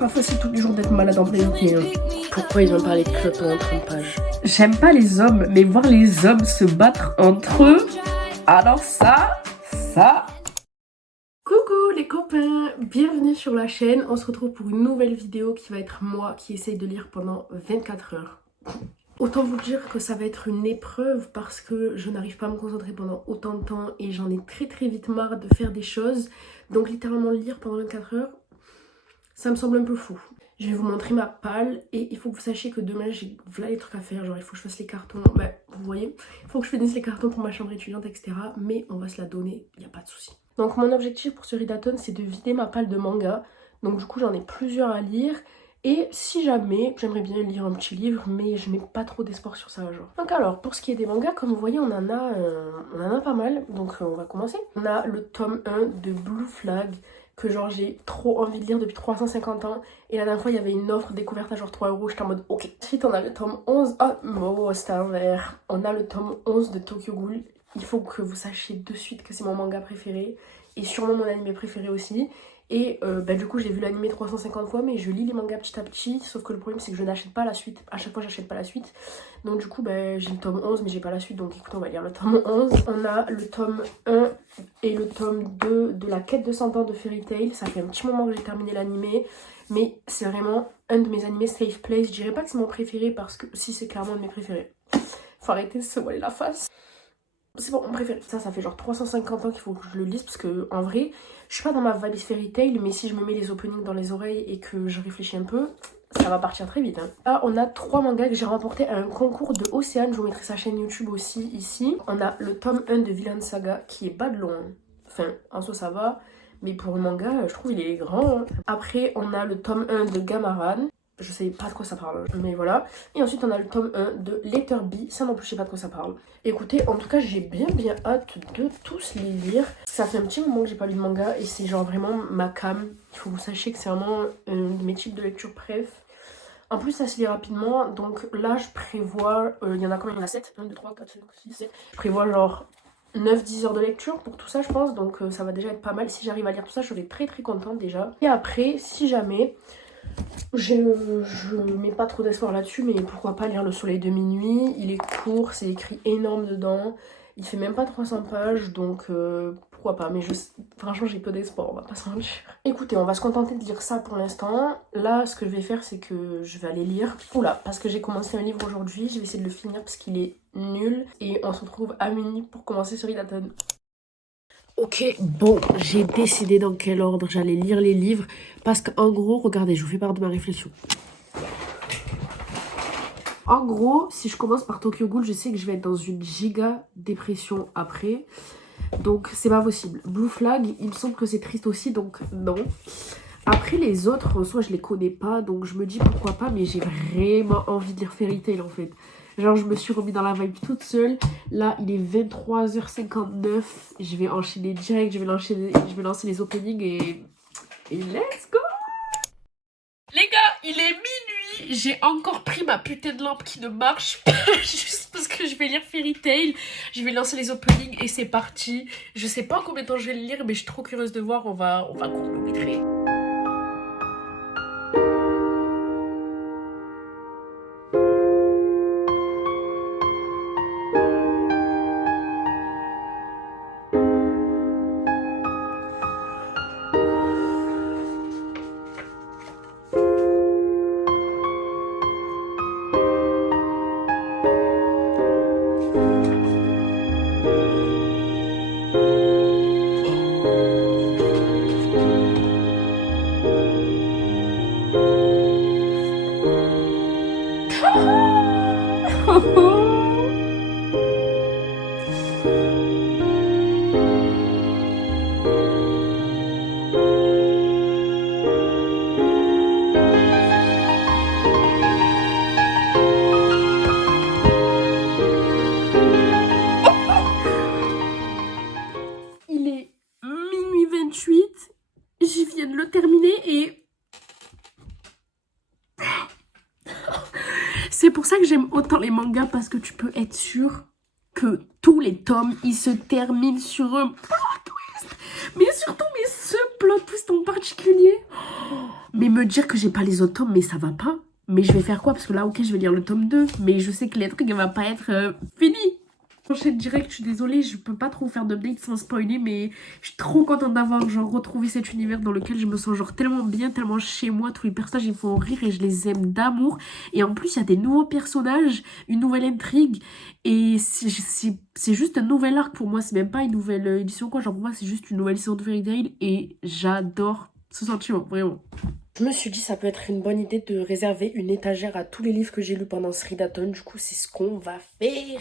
pas facile tous les jours d'être malade en réalité. Hein. Pourquoi ils ont parlé de club pendant 30 pages? J'aime pas les hommes, mais voir les hommes se battre entre eux, alors ça... Coucou les copains, bienvenue sur la chaîne. On se retrouve pour une nouvelle vidéo qui va être moi qui essaye de lire pendant 24 heures. Autant vous dire que ça va être une épreuve parce que je n'arrive pas à me concentrer pendant autant de temps et j'en ai très vite marre de faire des choses. Donc littéralement lire pendant 24 heures, ça me semble un peu fou. Je vais vous montrer ma palle et il faut que vous sachiez que demain j'ai voilà les trucs à faire. Genre il faut que je fasse les cartons, bah, vous voyez, il faut que je finisse les cartons pour ma chambre étudiante, etc. Mais on va se la donner, il n'y a pas de souci. Donc mon objectif pour ce readathon c'est de vider ma palle de manga. Donc du coup j'en ai plusieurs à lire. Et si jamais, j'aimerais bien lire un petit livre, mais je n'ai pas trop d'espoir sur ça, genre. Donc alors, pour ce qui est des mangas, comme vous voyez, on en a pas mal, donc on va commencer. On a le tome 1 de Blue Flag, que genre j'ai trop envie de lire depuis 350 ans. Et la dernière fois, il y avait une offre découverte à genre 3 €, j'étais en mode ok. Ensuite, on a le tome 11, c'était un verre. On a le tome 11 de Tokyo Ghoul. Il faut que vous sachiez de suite que c'est mon manga préféré, et sûrement mon anime préféré aussi. Et du coup j'ai vu l'anime 350 fois, mais je lis les mangas petit à petit. Sauf que le problème c'est que je n'achète pas la suite. À chaque fois j'achète pas la suite. Donc du coup j'ai le tome 11 mais j'ai pas la suite. Donc écoute, on va lire le tome 11. On a le tome 1 et le tome 2 de la quête de 100 ans de Fairy Tail. Ça fait un petit moment que j'ai terminé l'anime, mais c'est vraiment un de mes animés safe place. Je dirais pas que c'est mon préféré parce que si, c'est clairement un de mes préférés. Faut arrêter de se voiler la face. C'est bon, mon préféré. Ça fait genre 350 ans qu'il faut que je le lise parce que en vrai, je suis pas dans ma vibe Fairy Tail, mais si je me mets les openings dans les oreilles et que je réfléchis un peu, ça va partir très vite. Hein. Là, on a 3 mangas que j'ai remporté à un concours de Océane. Je vous mettrai sa chaîne YouTube aussi ici. On a le tome 1 de Villain Saga qui est pas de long. Enfin, en soi ça va, mais pour le manga, je trouve il est grand. Hein. Après, on a le tome 1 de Gamaran. Je sais pas de quoi ça parle, mais voilà. Et ensuite, on a le tome 1 de Letterby. Ça non plus, je sais pas de quoi ça parle. Écoutez, en tout cas, j'ai bien hâte de tous les lire. Ça fait un petit moment que j'ai pas lu de manga et c'est genre vraiment ma came. Il faut que vous sachiez que c'est vraiment un de mes types de lecture préf. En plus, ça se lit rapidement. Donc là, je prévois... il y en a combien? Il y en a 7. 1, 2, 3, 4, 5, 6, 7. Je prévois genre 9-10 heures de lecture pour tout ça, je pense. Donc ça va déjà être pas mal. Si j'arrive à lire tout ça, je serai très contente déjà. Et après, si jamais... Je mets pas trop d'espoir là-dessus, mais pourquoi pas lire Le Soleil de minuit. Il est court, c'est écrit énorme dedans. Il fait même pas 300 pages, donc pourquoi pas. Mais franchement, j'ai peu d'espoir, on va pas se mentir. Écoutez, on va se contenter de lire ça pour l'instant. Là, ce que je vais faire, c'est que je vais aller lire. Oula, parce que j'ai commencé un livre aujourd'hui. Je vais essayer de le finir parce qu'il est nul. Et on se retrouve à minuit pour commencer sur readathon. Ok, bon, j'ai décidé dans quel ordre j'allais lire les livres. Parce qu'en gros, regardez, je vous fais part de ma réflexion. En gros, si je commence par Tokyo Ghoul, je sais que je vais être dans une giga dépression après. Donc, c'est pas possible. Blue Flag, il me semble que c'est triste aussi, donc non. Après, les autres, en soi, je les connais pas. Donc, je me dis pourquoi pas, mais j'ai vraiment envie de lire Fairy Tail en fait. Genre, je me suis remis dans la vibe toute seule. Là, il est 23h59. Je vais enchaîner direct. Je vais lancer les openings et let's go! Les gars, il est minuit. J'ai encore pris ma putain de lampe qui ne marche pas. Juste parce que je vais lire Fairy Tail. Je vais lancer les openings et c'est parti. Je sais pas combien de temps je vais le lire, mais je suis trop curieuse de voir. On va chronométrer. Il est minuit 28. J'y viens de le terminer et... C'est pour ça que j'aime autant les mangas, parce que tu peux être sûr que tous les tomes, ils se terminent sur un plot twist. Mais surtout, ce plot twist en particulier, Mais me dire que j'ai pas les autres tomes, mais ça va pas. Mais je vais faire quoi? Parce que là, ok, je vais lire le tome 2. Mais je sais que l'intrigue, elle va pas être finie. J'enchaîne direct, je suis désolée, je peux pas trop faire d'update sans spoiler, mais je suis trop contente d'avoir genre retrouvé cet univers dans lequel je me sens genre tellement bien, tellement chez moi. Tous les personnages ils font rire et je les aime d'amour. Et en plus, il y a des nouveaux personnages, une nouvelle intrigue. Et c'est juste un nouvel arc pour moi, c'est même pas une nouvelle édition quoi. Genre pour moi, c'est juste une nouvelle édition de Fairy Tail et j'adore ce sentiment, vraiment. Je me suis dit ça peut être une bonne idée de réserver une étagère à tous les livres que j'ai lus pendant ce readathon. Du coup, c'est ce qu'on va faire.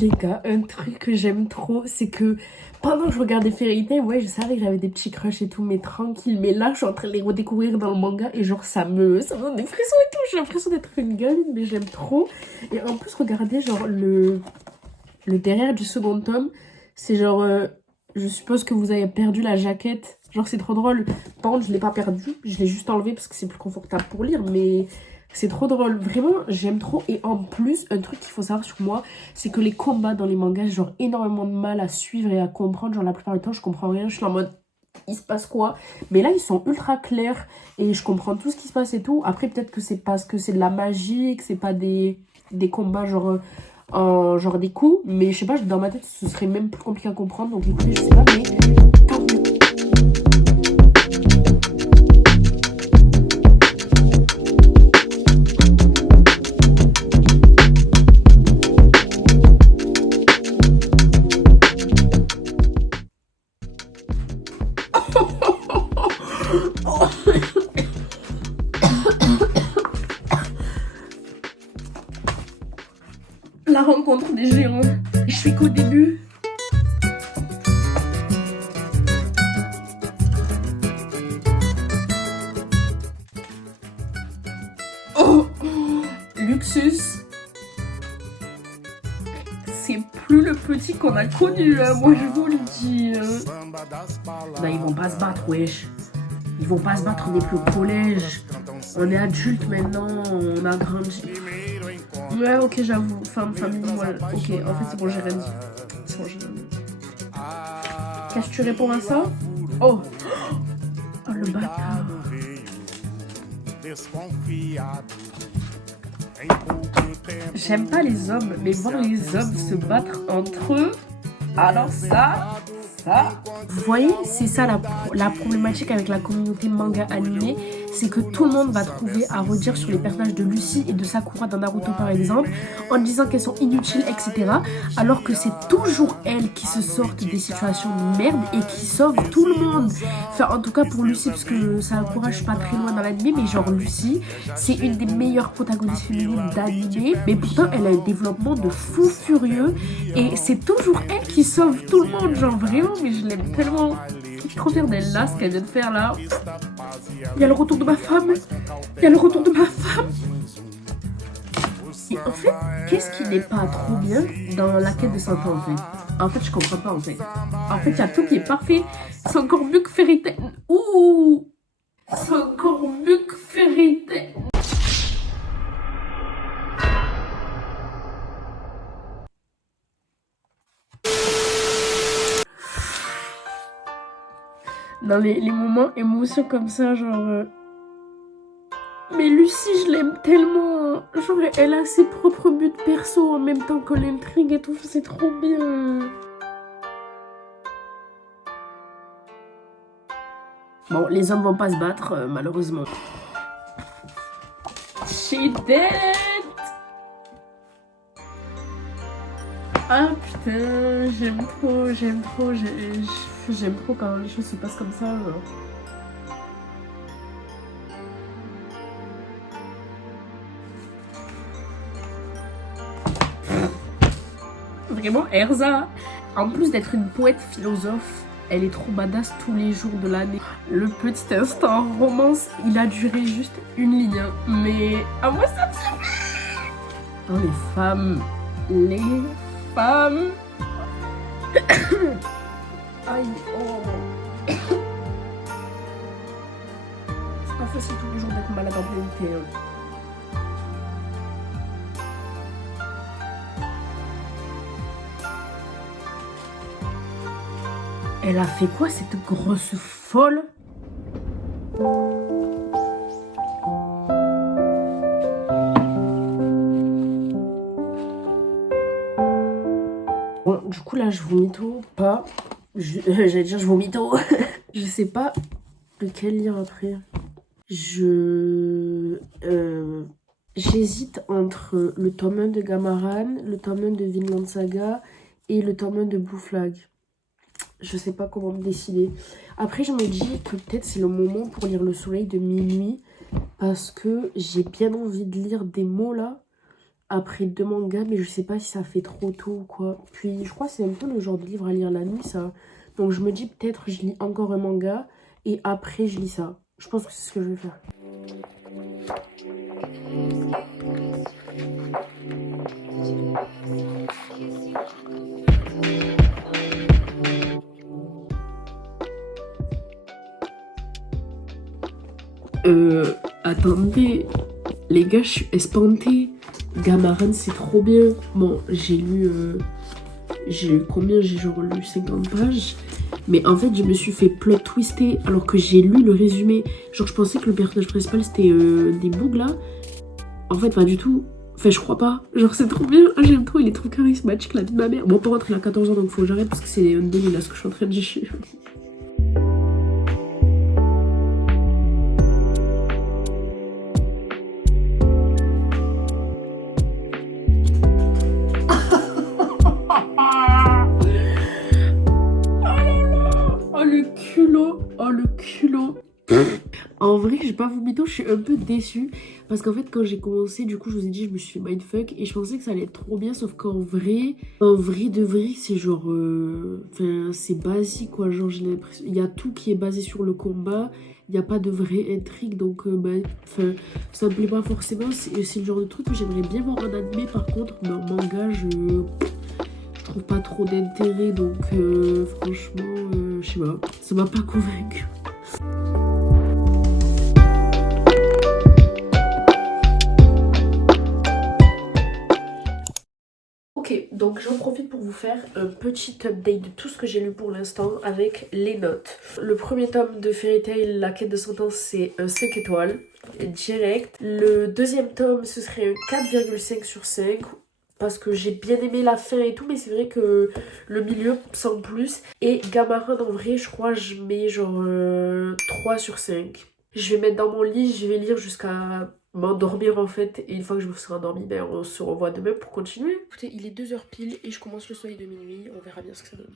Les gars, un truc que j'aime trop, c'est que pendant que je regardais Fairy Tail, ouais, je savais que j'avais des petits crushs et tout, mais tranquille. Mais là, je suis en train de les redécouvrir dans le manga et genre, ça me donne des frissons et tout. J'ai l'impression d'être une gamine, mais j'aime trop. Et en plus, regardez, genre, le derrière du second tome, c'est genre, je suppose que vous avez perdu la jaquette. Genre, c'est trop drôle. Par contre, je l'ai pas perdu, je l'ai juste enlevé parce que c'est plus confortable pour lire, mais... C'est trop drôle, vraiment j'aime trop. Et en plus, un truc qu'il faut savoir sur moi, c'est que les combats dans les mangas, j'ai genre énormément de mal à suivre et à comprendre. Genre la plupart du temps, je comprends rien, je suis en mode, il se passe quoi? Mais là, ils sont ultra clairs et je comprends tout ce qui se passe et tout. Après, peut-être que c'est parce que c'est de la magie, que c'est pas des combats genre, genre des coups. Mais je sais pas, dans ma tête, ce serait même plus compliqué à comprendre. Donc écoutez, je sais pas, mais... La rencontre des géants. Je suis qu'au début. Oh, Luxus. C'est plus le petit qu'on a connu, hein, moi je vous le dis. Bah, ils vont pas se battre, wesh. Ils vont pas se battre, on est plus au collège. On est adulte maintenant, on a grandi. Ouais, ok, j'avoue. Femme, famille, voilà. Ok, en fait, c'est bon, j'ai rien dit. C'est bon, j'ai rien dit. Qu'est-ce que tu réponds à ça? Oh! Oh, le bâtard. J'aime pas les hommes, mais voir les hommes se battre entre eux, alors ça... Vous voyez, c'est ça la problématique avec la communauté manga animé, c'est que tout le monde va trouver à redire sur les personnages de Lucy et de Sakura dans Naruto par exemple, en disant qu'elles sont inutiles, etc. Alors que c'est toujours elles qui se sortent des situations de merde et qui sauvent tout le monde. Enfin, en tout cas pour Lucy, parce que Sakura, je suis pas très loin dans l'animé, mais genre Lucy, c'est une des meilleures protagonistes féminines d'animé, mais pourtant elle a un développement de fou furieux et c'est toujours elle qui sauve tout le monde, genre vraiment. Mais je l'aime tellement. Je suis trop fière d'elle là, ce qu'elle vient de faire là. Il y a le retour de ma femme. Il y a le retour de ma femme. Et en fait, qu'est-ce qui n'est pas trop bien dans la quête de Santa en fait? En fait, je comprends pas en fait. En fait, il y a tout qui est parfait. C'est encore mieux que Fairy Tail. Ouh! C'est encore mieux que Fairy Tail. Dans les moments émotions comme ça, genre... Mais Lucy, je l'aime tellement. Genre, elle a ses propres buts perso en même temps que l'intrigue et tout. C'est trop bien. Bon, les hommes vont pas se battre, malheureusement. She dead. Ah putain, j'aime trop quand les choses se passent comme ça. Genre. Vraiment, Erza, en plus d'être une poète philosophe, elle est trop badass tous les jours de l'année. Le petit instant romance, il a duré juste une ligne, hein. Mais à moi ça me fait. Oh, les femmes. Aïe, oh. C'est pas facile tous les jours d'être malade en plein été. Elle a fait quoi cette grosse folle? Bon, du coup là je vomito pas. J'allais dire je vomito. Je sais pas lequel lire après. J'hésite entre le tome 1 de Gamaran, le tome 1 de Vinland Saga et le tome 1 de Blue Flag. Je sais pas comment me décider. Après, je me dis que peut-être c'est le moment pour lire Le Soleil de minuit. Parce que j'ai bien envie de lire des mots là. Après 2 mangas, mais je sais pas si ça fait trop tôt ou quoi. Puis je crois que c'est un peu le genre de livre à lire la nuit, ça. Donc je me dis peut-être je lis encore un manga. Et après je lis ça. Je pense que c'est ce que je vais faire. Attendez, les gars, je suis espantée. Gamaran, c'est trop bien. Bon, j'ai lu combien? J'ai genre lu 50 pages. Mais en fait, je me suis fait plot twister alors que j'ai lu le résumé. Genre, je pensais que le personnage principal, c'était des bougs là. En fait, pas du tout. Enfin, je crois pas. Genre, c'est trop bien. J'aime trop, il est trop charismatique, la vie de ma mère. Bon, par contre, il a 14 ans, donc faut que j'arrête parce que c'est un délire là ce que je suis en train de dire. En vrai, j'ai pas vomito, je suis un peu déçue. Parce qu'en fait, quand j'ai commencé, du coup, je vous ai dit, je me suis fait mindfuck. Et je pensais que ça allait être trop bien. Sauf qu'en vrai, de vrai, c'est genre. Enfin, c'est basique, quoi. Genre, j'ai l'impression. Il y a tout qui est basé sur le combat. Il n'y a pas de vraie intrigue. Donc, enfin, ça me plaît pas forcément. C'est le genre de truc que j'aimerais bien voir en animé. Par contre, mais en manga, je trouve pas trop d'intérêt. Donc, franchement, je sais pas. Ça m'a pas convaincue. Ok, donc j'en profite pour vous faire un petit update de tout ce que j'ai lu pour l'instant avec les notes. Le premier tome de Fairy Tail, La quête de sentence, c'est un 5 étoiles, direct. Le deuxième tome, ce serait un 4,5 sur 5, parce que j'ai bien aimé la fin et tout, mais c'est vrai que le milieu sans plus. Et Gamaran, en vrai, je crois je mets genre 3 sur 5. Je vais mettre dans mon lit, je vais lire jusqu'à m'endormir en fait, et une fois que je me serai endormie, ben on se revoit demain pour continuer. Écoutez, il est 2h pile et je commence Le Soleil de minuit, on verra bien ce que ça donne.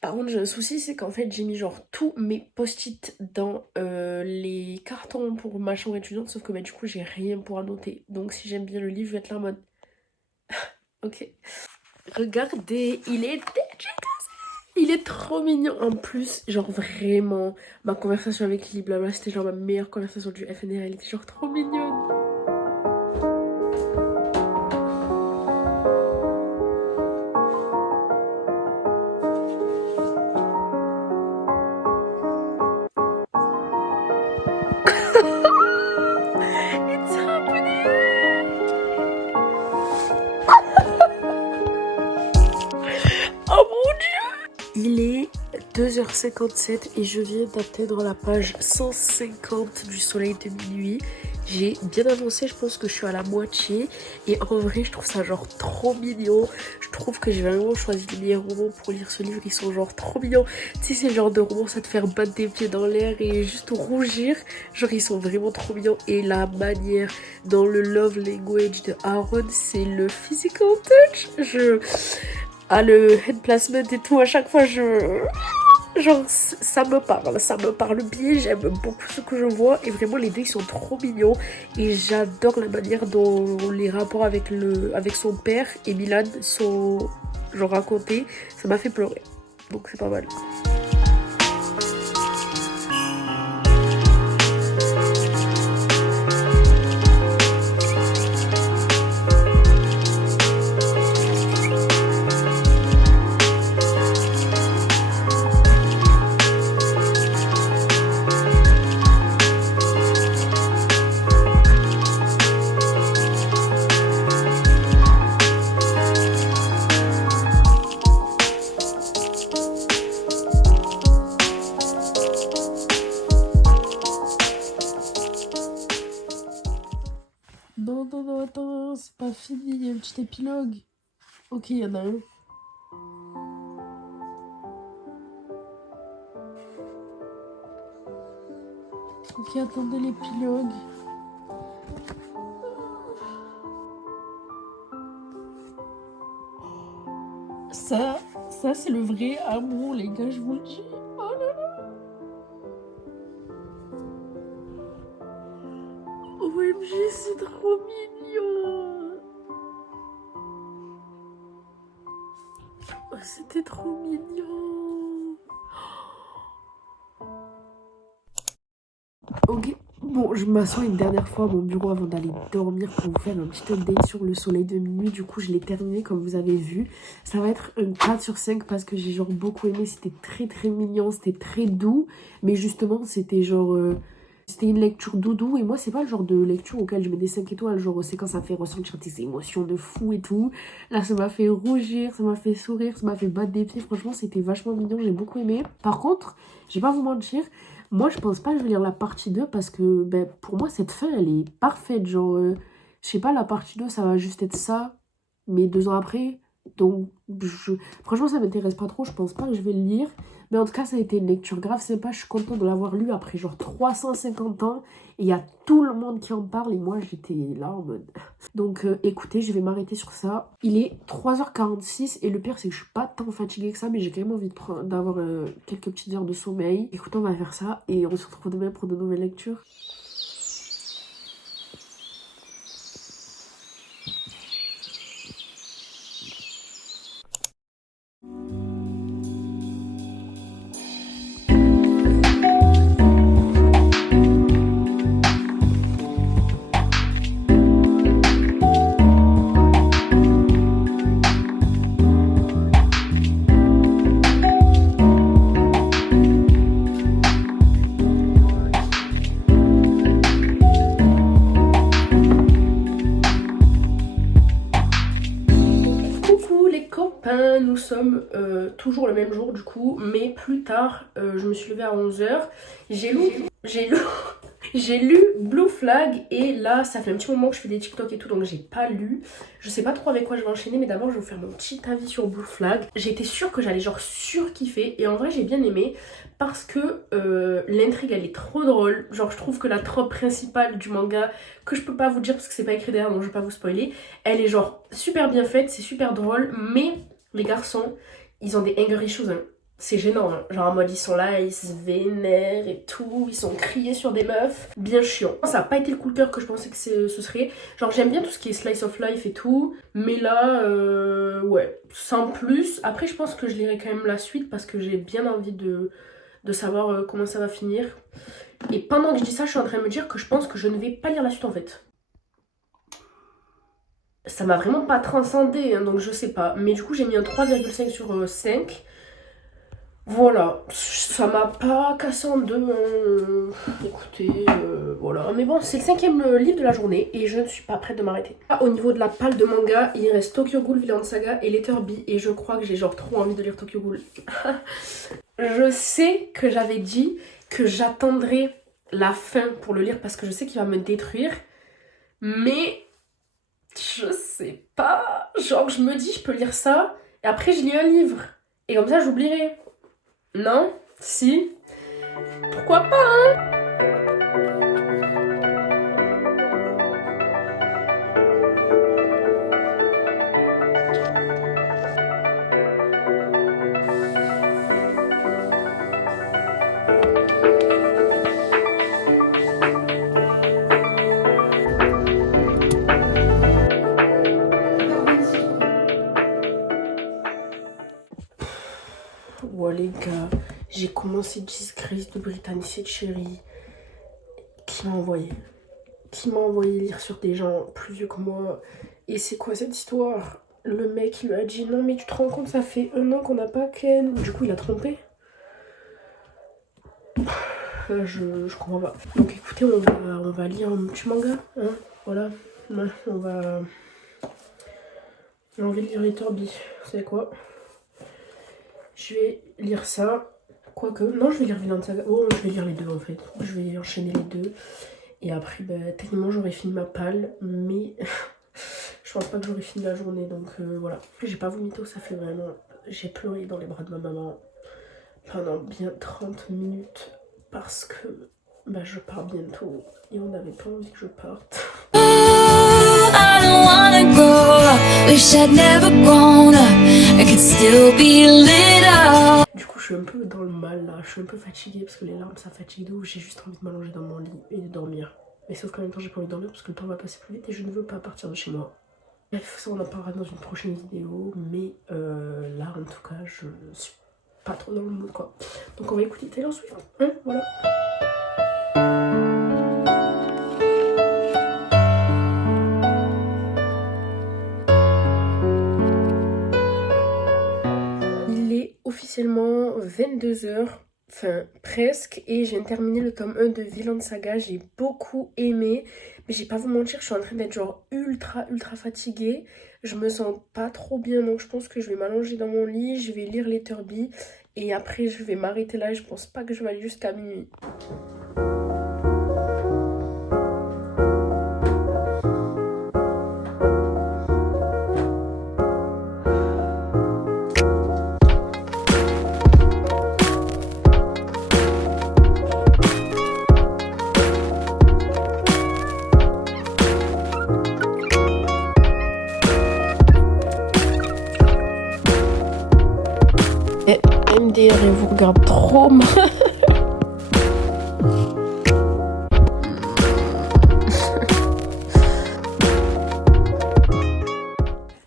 Par contre, j'ai un souci, c'est qu'en fait j'ai mis genre tous mes post-it dans les cartons pour ma chambre étudiante, sauf que ben, du coup j'ai rien pour annoter. Donc si j'aime bien le livre, je vais être là en mode ok. Regardez, il est il est trop mignon en plus, genre vraiment, ma conversation avec Lily Blabla, c'était genre ma meilleure conversation du FNR, elle était genre trop mignonne. It's happening! Oh mon dieu! Il est 2h57 et je viens d'atteindre la page 150 du Soleil de minuit. J'ai bien avancé, je pense que je suis à la moitié. Et en vrai, je trouve ça genre trop mignon. Je trouve que j'ai vraiment choisi les meilleurs romans pour lire ce livre. Ils sont genre trop mignons. Tu sais, c'est le genre de roman, ça te fait battre des pieds dans l'air et juste rougir. Genre, ils sont vraiment trop mignons. Et la manière dans le love language de Aaron, c'est le physical touch. Le head placement et tout, à chaque fois, genre, ça me parle bien, j'aime beaucoup ce que je vois et vraiment les deux ils sont trop mignons et j'adore la manière dont les rapports avec son père et Milan sont genre racontés, ça m'a fait pleurer, donc c'est pas mal. petit épilogue. Ok, il y en a un. Ok, attendez l'épilogue. Ça c'est le vrai amour, les gars, je vous le dis. Oh là là. OMG, c'est trop mignon. Oh, c'était trop mignon. Ok, bon, je m'assois une dernière fois à mon bureau avant d'aller dormir pour vous faire un petit update sur le soleil de minuit. Du coup, je l'ai terminé comme vous avez vu. Ça va être un 4 sur 5 parce que j'ai genre beaucoup aimé. C'était très très mignon, c'était très doux. Mais justement, c'était genre... c'était une lecture doudou et moi, c'est pas le genre de lecture auquel je mets des 5 étoiles. Genre, c'est quand ça fait ressentir des émotions de fou et tout. Là, ça m'a fait rougir, ça m'a fait sourire, ça m'a fait battre des pieds. Franchement, c'était vachement mignon, j'ai beaucoup aimé. Par contre, je vais pas vous mentir... Moi, je pense pas que je vais lire la partie 2 parce que ben, pour moi, cette fin, elle est parfaite. Genre, je sais pas, la partie 2 ça va juste être ça, mais 2 ans après. Donc, franchement, ça m'intéresse pas trop. Je pense pas que je vais le lire. Mais en tout cas, ça a été une lecture grave sympa. Je suis contente de l'avoir lu après genre 350 ans. Et il y a tout le monde qui en parle. Et moi, j'étais là en mode... Donc, écoutez, je vais m'arrêter sur ça. Il est 3h46. Et le pire, c'est que je suis pas tant fatiguée que ça. Mais j'ai quand même envie d'avoir quelques petites heures de sommeil. Écoutez, on va faire ça. Et on se retrouve demain pour de nouvelles lectures. Nous sommes toujours le même jour du coup, mais plus tard, je me suis levée à 11h. J'ai lu Blue Flag et là ça fait un petit moment que je fais des TikTok et tout donc j'ai pas lu. Je sais pas trop avec quoi je vais enchaîner mais d'abord je vais vous faire mon petit avis sur Blue Flag. J'étais sûre que j'allais genre surkiffer et en vrai j'ai bien aimé parce que l'intrigue elle est trop drôle. Genre je trouve que la trope principale du manga, que je peux pas vous dire parce que c'est pas écrit derrière donc je vais pas vous spoiler, elle est genre super bien faite, c'est super drôle mais les garçons ils ont des anger issues hein. C'est gênant, hein. Genre en mode ils sont là, ils se vénèrent et tout, ils sont criés sur des meufs, bien chiant. Ça a pas été le coup de cœur que je pensais que ce serait. Genre j'aime bien tout ce qui est slice of life et tout, mais là, ouais, sans plus. Après je pense que je lirai quand même la suite parce que j'ai bien envie de savoir comment ça va finir. Et pendant que je dis ça, je suis en train de me dire que je pense que je ne vais pas lire la suite en fait. Ça m'a vraiment pas transcendé, hein, donc je sais pas. Mais du coup j'ai mis un 3,5 sur 5. Voilà, ça m'a pas cassé en deux. Écoutez, voilà. Mais bon, c'est le 5e livre de la journée et je ne suis pas prête de m'arrêter. Au niveau de la palle de manga, il reste Tokyo Ghoul, Vinland Saga et Letterby. Et je crois que j'ai genre trop envie de lire Tokyo Ghoul. Je sais que j'avais dit que j'attendrais la fin pour le lire parce que je sais qu'il va me détruire. Mais je sais pas. Genre, je me dis, je peux lire ça et après je lis un livre. Et comme ça, j'oublierai. Non? Si? Pourquoi pas, hein? Ouais les gars, j'ai commencé Disgrace de Brittany Cherry. Qui m'a envoyé? Qui m'a envoyé lire sur des gens plus vieux que moi? Et c'est quoi cette histoire? Le mec il lui a dit non mais tu te rends compte ça fait 1 an qu'on n'a pas Ken. Du coup il a trompé. Je comprends pas. Donc écoutez on va lire un petit manga. Hein, voilà. Ouais, on va... J'ai envie de lire Letterby. Vous savez quoi? Je vais lire ça. Quoique, non, je vais lire Vinland Saga. Oh, je vais lire les deux en fait. Je vais enchaîner les deux. Et après, bah, techniquement, j'aurais fini ma palle. Mais je Je pense pas que j'aurai fini la journée, donc voilà. J'ai pas vomito, ça fait vraiment... J'ai pleuré dans les bras de ma maman pendant bien 30 minutes parce que bah, je pars bientôt et on n'avait pas envie que je parte. I don't wanna grow up. Wish I'd never grown up. I could still be lit up. Du coup, je suis un peu dans le mal là. Je suis un peu fatiguée parce que les larmes ça fatigue de ouf. J'ai juste envie de m'allonger dans mon lit et de dormir. Mais sauf qu'en même temps, j'ai pas envie de dormir parce que le temps va passer plus vite et je ne veux pas partir de chez moi. Bref, ça on en parlera dans une prochaine vidéo. Mais là, en tout cas, je suis pas trop dans le mood quoi. Donc on va écouter Taylor Swift. Hein, voilà. Il est officiellement 22h, enfin presque, et j'ai terminé le tome 1 de Vinland Saga. J'ai beaucoup aimé, mais j'ai pas vous mentir, je suis en train d'être genre ultra fatiguée. Je me sens pas trop bien, donc je pense que je vais m'allonger dans mon lit, je vais lire Letterby, et après je vais m'arrêter là. Je pense pas que je vais aller jusqu'à minuit. MDR, elle vous regarde trop mal.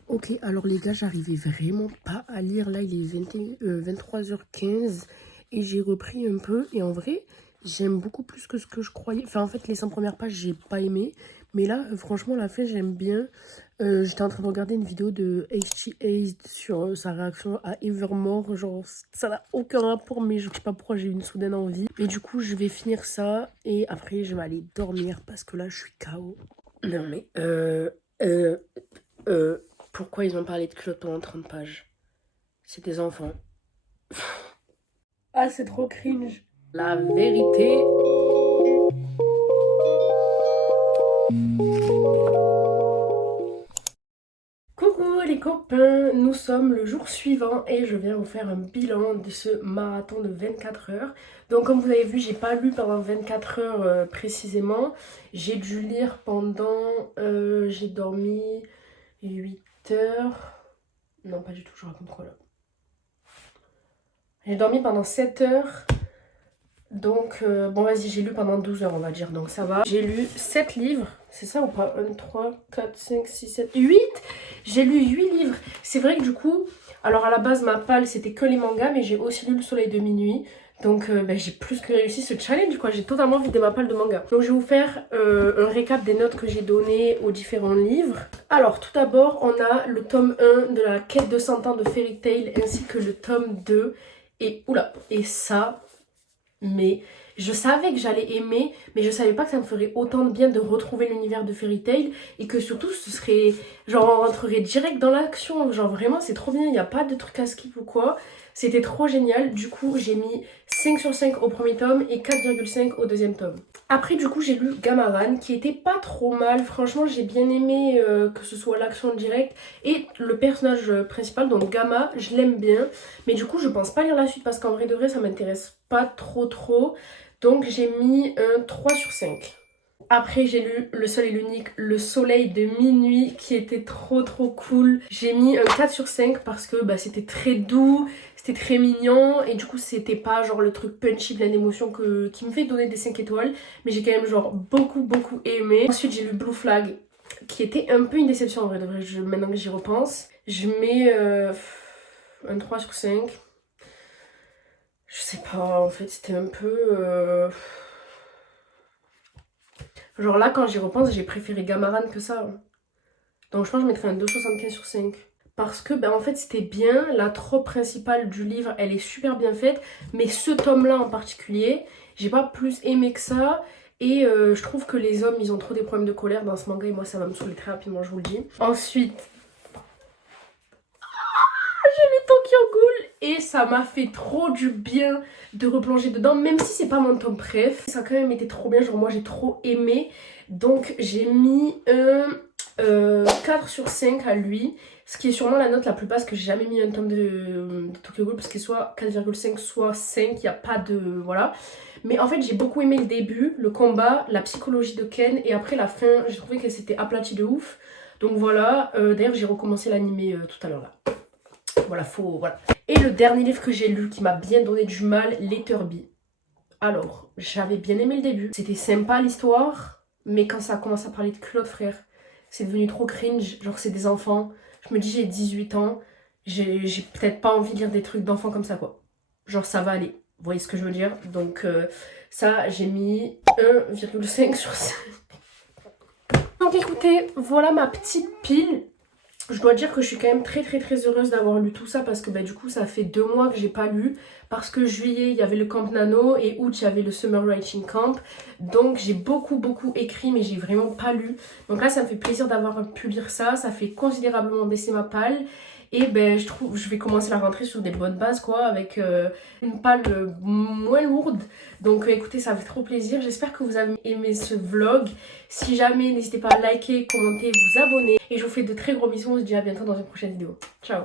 Ok, alors les gars, j'arrivais vraiment pas à lire. Là, il est 23h15 et j'ai repris un peu. Et en vrai, j'aime beaucoup plus que ce que je croyais. Enfin, en fait, les 100 premières pages, j'ai pas aimé. Mais là, franchement, la fin, j'aime bien. J'étais en train de regarder une vidéo de HT sur sa réaction à Evermore. Genre, ça n'a aucun rapport, mais je sais pas pourquoi j'ai eu une soudaine envie. Et du coup, je vais finir ça. Et après, je vais aller dormir parce que là, je suis KO. Non, mais... pourquoi ils ont parlé de culottes pendant 30 pages? C'est des enfants. Ah, c'est trop cringe. La vérité... Coucou les copains, nous sommes le jour suivant et je viens vous faire un bilan de ce marathon de 24 heures. Donc comme vous avez vu, j'ai pas lu pendant 24 heures précisément. J'ai dû lire pendant... j'ai dormi 8 heures... Non, pas du tout, je raconte quoi là. J'ai dormi pendant 7 heures. Donc, bon vas-y, j'ai lu pendant 12 heures on va dire, donc ça va. J'ai lu 7 livres, c'est ça ou pas? 1, 3, 4, 5, 6, 7, 8. J'ai lu 8 livres. C'est vrai que du coup, alors à la base ma palle c'était que les mangas, mais j'ai aussi lu Le Soleil de minuit. Donc j'ai plus que réussi ce challenge quoi, j'ai totalement vidé ma palle de manga. Donc je vais vous faire un récap des notes que j'ai données aux différents livres. Alors tout d'abord on a le tome 1 de la quête de 100 ans de Fairy Tail ainsi que le tome 2. Et oula, et ça... Mais je savais que j'allais aimer, mais je savais pas que ça me ferait autant de bien de retrouver l'univers de Fairy Tail et que surtout ce serait, genre on rentrerait direct dans l'action, genre vraiment c'est trop bien, il n'y a pas de truc à skip ou quoi, c'était trop génial. Du coup j'ai mis 5 sur 5 au premier tome et 4,5 au deuxième tome. Après du coup j'ai lu Gamaran qui était pas trop mal, franchement j'ai bien aimé que ce soit l'action directe et le personnage principal, donc Gamma, je l'aime bien, mais du coup je pense pas lire la suite parce qu'en vrai de vrai ça m'intéresse pas trop, donc j'ai mis un 3 sur 5. Après j'ai lu Le Seul et l'Unique, Le Soleil de minuit qui était trop cool. J'ai mis un 4 sur 5 parce que bah, c'était très doux, c'était très mignon et du coup c'était pas genre le truc punchy plein d'émotions qui me fait donner des 5 étoiles, mais j'ai quand même genre beaucoup aimé. Ensuite j'ai lu Blue Flag qui était un peu une déception en vrai de vrai, maintenant que j'y repense. Je mets un 3 sur 5. Je sais pas, en fait c'était un peu... Genre là quand j'y repense j'ai préféré Gamaran que ça. Donc je pense que je mettrais un 2,75 sur 5. Parce que ben en fait c'était bien, la trope principale du livre elle est super bien faite. Mais ce tome là en particulier, j'ai pas plus aimé que ça. Et je trouve que les hommes ils ont trop des problèmes de colère dans ce manga et moi ça va me saouler très rapidement, je vous le dis. Ensuite... j'ai lu Tokyo Ghoul et ça m'a fait trop du bien de replonger dedans, même si c'est pas mon tome préf. Ça a quand même été trop bien, genre moi j'ai trop aimé. Donc j'ai mis un 4 sur 5 à lui, ce qui est sûrement la note la plus basse que j'ai jamais mis un tome de Tokyo Ghoul, parce que soit 4,5 soit 5, il n'y a pas de... voilà. Mais en fait j'ai beaucoup aimé le début, le combat, la psychologie de Ken, et après la fin, j'ai trouvé que c'était aplati de ouf. Donc voilà, d'ailleurs j'ai recommencé l'animé tout à l'heure là. Voilà, voilà. Et le dernier livre que j'ai lu qui m'a bien donné du mal, Letterby. Alors, j'avais bien aimé le début, c'était sympa l'histoire, mais quand ça a commencé à parler de culottes, frère, c'est devenu trop cringe, genre c'est des enfants. Je me dis j'ai 18 ans, j'ai peut-être pas envie de lire des trucs d'enfants comme ça quoi. Genre ça va aller, vous voyez ce que je veux dire. Donc ça j'ai mis 1,5 sur 5. Donc écoutez, voilà ma petite pile. Je dois dire que je suis quand même très heureuse d'avoir lu tout ça parce que du coup ça fait 2 mois que j'ai pas lu, parce que juillet il y avait le camp Nano et août il y avait le Summer Writing Camp, donc j'ai beaucoup écrit mais j'ai vraiment pas lu. Donc là ça me fait plaisir d'avoir pu lire ça, ça fait considérablement baisser ma palle. Et je trouve que je vais commencer la rentrée sur des bonnes bases quoi, avec une palle moins lourde. Donc écoutez, ça fait trop plaisir. J'espère que vous avez aimé ce vlog. Si jamais, n'hésitez pas à liker, commenter, vous abonner. Et je vous fais de très gros bisous. On se dit à bientôt dans une prochaine vidéo. Ciao.